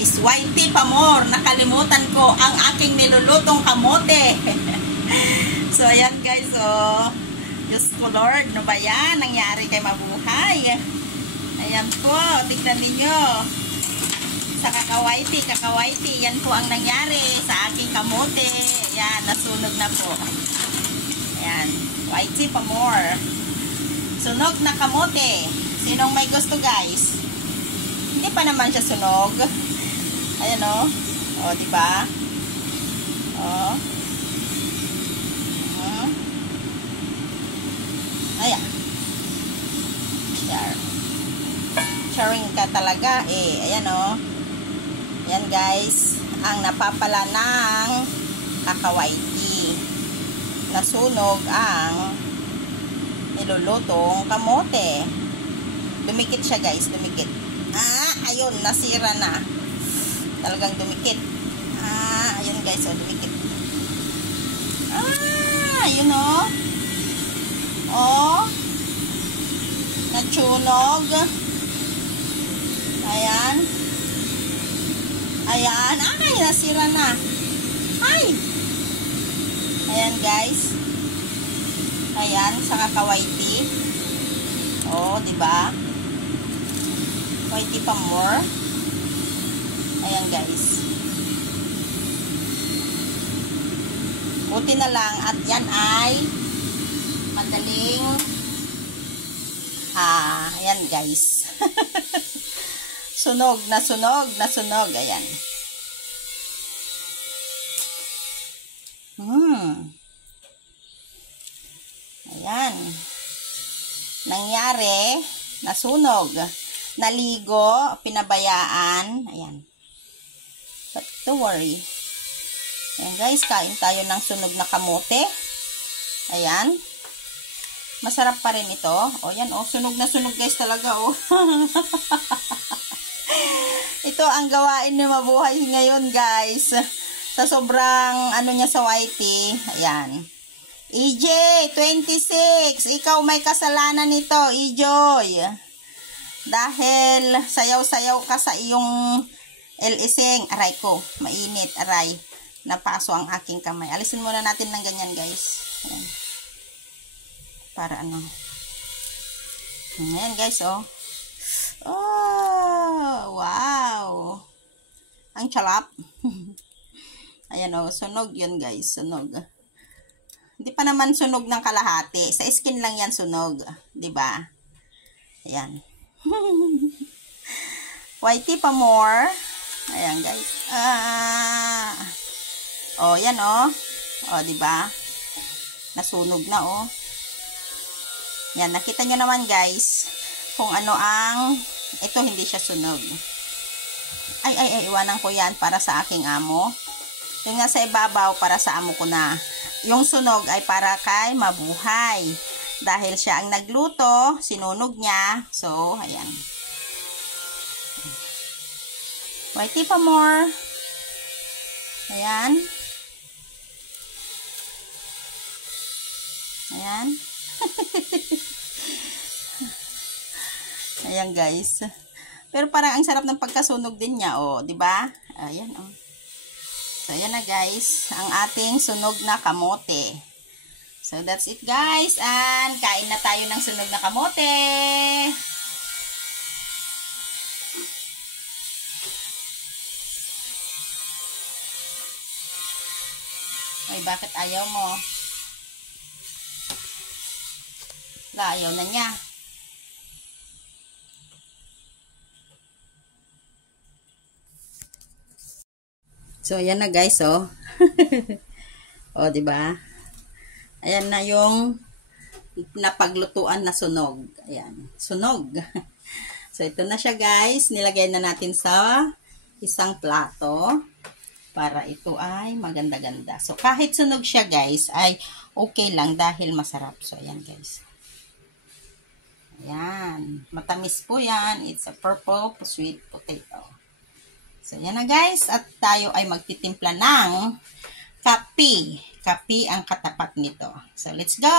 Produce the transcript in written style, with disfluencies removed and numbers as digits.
guys, white tea pa more. Nakalimutan ko ang aking nilulutong kamote. So ayan guys, oh. Diyos ko Lord, no ba yan? Nangyari kay mabuhay. Ayan po, tignan ninyo. Sa kakawaiti, yan po ang nangyari sa aking kamote. Ayan, nasunog na po. Ayan, white tea pa more. Sunog na kamote. Sinong may gusto guys? Hindi pa naman siya sunog. Ayan o. O, diba? O. Ayan. Sharing ka talaga. Ayan o. Ayan guys. Ang napapala ng kakawaiti. Nasunog ang nilulutong kamote. Dumikit siya guys. Dumikit. Ayun. Nasira na. Talagang dumikit. Ayun guys. O, dumikit. Ayun o. Natsunog. Ayan. Ayan. Nasira na. Ayan guys. Ayan, sa kakawaiti. Diba? Waiti pa more. Ayan guys. Buti na lang at yan ay madaling ayan guys. Sunog. Ayan. Ayan. Nangyari, nasunog. Naligo, pinabayaan. Ayan. But don't worry. Ayan guys, kain tayo ng sunog na kamote. Ayan. Masarap pa rin ito. Yan sunog na sunog guys talaga Ito ang gawain ni mabuhay ngayon guys. Sa sobrang niya sa whitey. Ayan. EJ, 26. Ikaw may kasalanan nito, EJ. Dahil sayaw-sayaw ka sa iyong elising. Aray ko, mainit, aray. Napaso ang aking kamay. Alisin muna natin ng ganyan guys. Ayan. Para ayan guys, wow. Ang chalap. Ayan sunog yun guys, sunog. Hindi pa naman sunog ng kalahati. Sa skin lang yan sunog. Diba? Ayan. Whitey pa more. Ayan guys. Yan diba? Nasunog na Yan, nakita nyo naman guys kung ano ito hindi siya sunog. Iwanan ko yan para sa aking amo. Yung nga sa ibabaw para sa amo ko na. Yung sunog ay para kay mabuhay. Dahil siya ang nagluto, sinunog niya. So, ayan. Whitey pa more. Ayan. Ayan. Ayan guys. Pero parang ang sarap ng pagkasunog din niya, di ba? Ayan, So ayan na guys, ang ating sunog na kamote. So that's it guys, and kain na tayo ng sunog na kamote. Bakit ayaw mo? Ayaw na niya. So ayan na guys, diba? Ayan na yung napaglutuan na sunog. Ayan, sunog. So ito na siya guys, nilagay na natin sa isang plato para ito ay maganda-ganda. So kahit sunog siya guys, ay okay lang dahil masarap. So ayan guys. Ayan. Matamis po yan. It's a purple sweet potato. So, yan na guys. At tayo ay magtitimpla ng kape. Kape ang katapat nito. So, let's go!